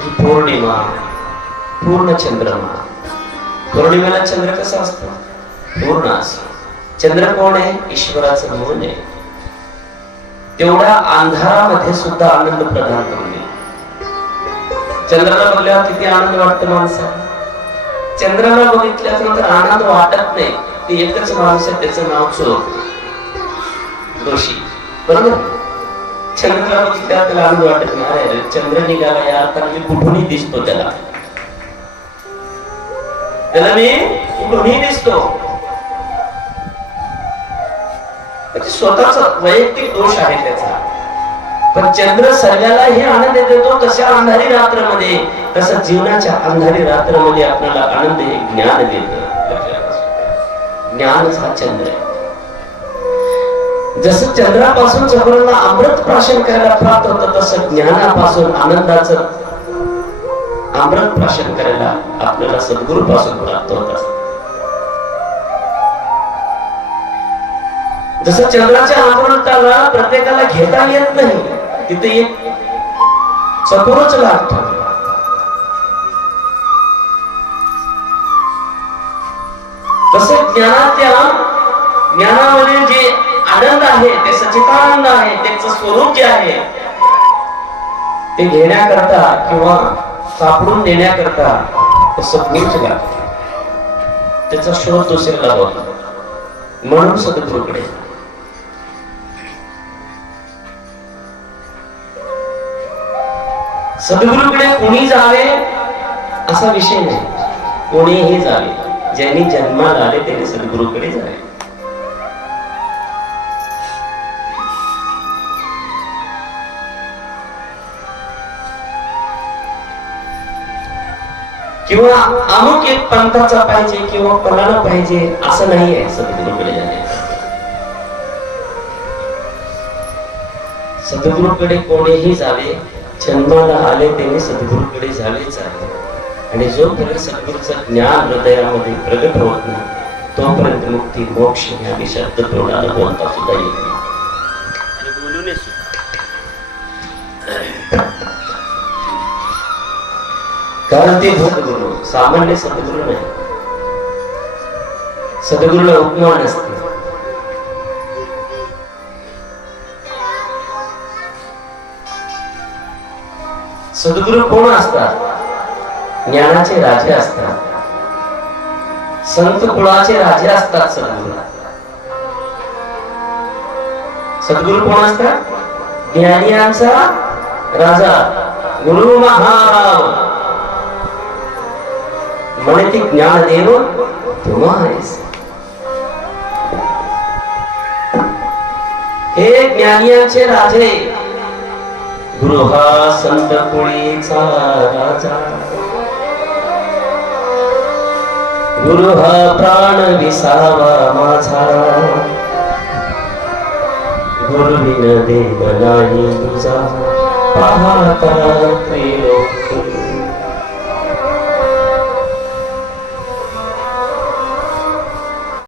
ही पौर्णिमा, पूर्ण चंद्रमा. पौर्णिमेला चंद्र कसा असतो? पूर्ण असतो. चंद्र कोण आहे? ईश्वराचं मन आहे. तेवढ्या अंधारामध्ये सुद्धा आनंद प्रदान करून देईल. चंद्राला बघल्यावर किती आनंद वाटतो माणसाला. चंद्राला बघितल्यानंतर आनंद वाटत नाही. ते एकच माणूस आहे, त्याचं नाव दोषी. बरोबर. चंद्राला बघितल्यावर त्याला आनंद वाटत नाही. अरे चंद्र निघाला यार, कारण मी कुठूनही दिसतो त्याला मी कुठूनही दिसतो. स्वतःचा वैयक्तिक दोष आहे त्याचा. पण चंद्र सर्वाला हे आनंद देतो. तशा अंधारी रात्रमध्ये, तसं जीवनाच्या अंधारी रात्रमध्ये आपल्याला आनंद हे ज्ञान देतं. ज्ञानच हा चंद्र आहे. जसं चंद्रापासून सगळ्यांना अमृत प्राशन करायला प्राप्त होतं, तसं ज्ञानापासून आनंदाचं अमृत प्राशन करायला आपल्याला सद्गुरू पासून प्राप्त होत असत. जसं चंद्राच्या अमृताला प्रत्येकाला घेता येत नाही, तिथे एक सद्गुरूच लागतं. तसं ज्ञानामध्ये जे आनंद आहे, ते सच्चिदानंद आहे, त्याचं स्वरूप जे आहे ते घेण्याकरता किंवा सापडून देण्याकरता सद्गुरूच लागतं. त्याचा शोध दुसऱ्याला होतो. म्हणून सद्गुरूकडे कोणी जावे असा विषय नाही. कोणीही जावे. ज्यांनी जन्माला आले त्यांनी सद्गुरूकडे जावे. किंवा अमुक एक पंथाचा पाहिजे किंवा फलाना पाहिजे असं नाही आहे सद्गुरूकडे जाण्याचं. सद्गुरूकडे कोणीही जावे, जन्माला आले त्यांनी सद्गुरूकडे जावेच आहे. आणि जोपर्यंत सद्गुरूचं ज्ञान हृदयामध्ये प्रगट होत नाही, तोपर्यंत मुक्ती मोक्ष या शब्द तोंडाला बोलता सुद्धा येत नाही. आणि बोलून कारण ते सद्गुरू सामान्य सद्गुरू नाही. सद्गुरूला उपमान असते. सद्गुरू कोण असतात? ज्ञानाचे राजे असतात. संत कुळाचे राजे असतात सद्गुरू. सद्गुरू कोण असतात? ज्ञानियांचा राजा, गुरु महाराज. म्हणे ती ज्ञानदेव तुम्हा आहेस. हे ज्ञानियांचे राजे. गुरु हा संत कुळीचा राजा. गुरु हा प्राण विसावा माझा. गुरु विन देव नाही तुझा. पाहता त्रिलोक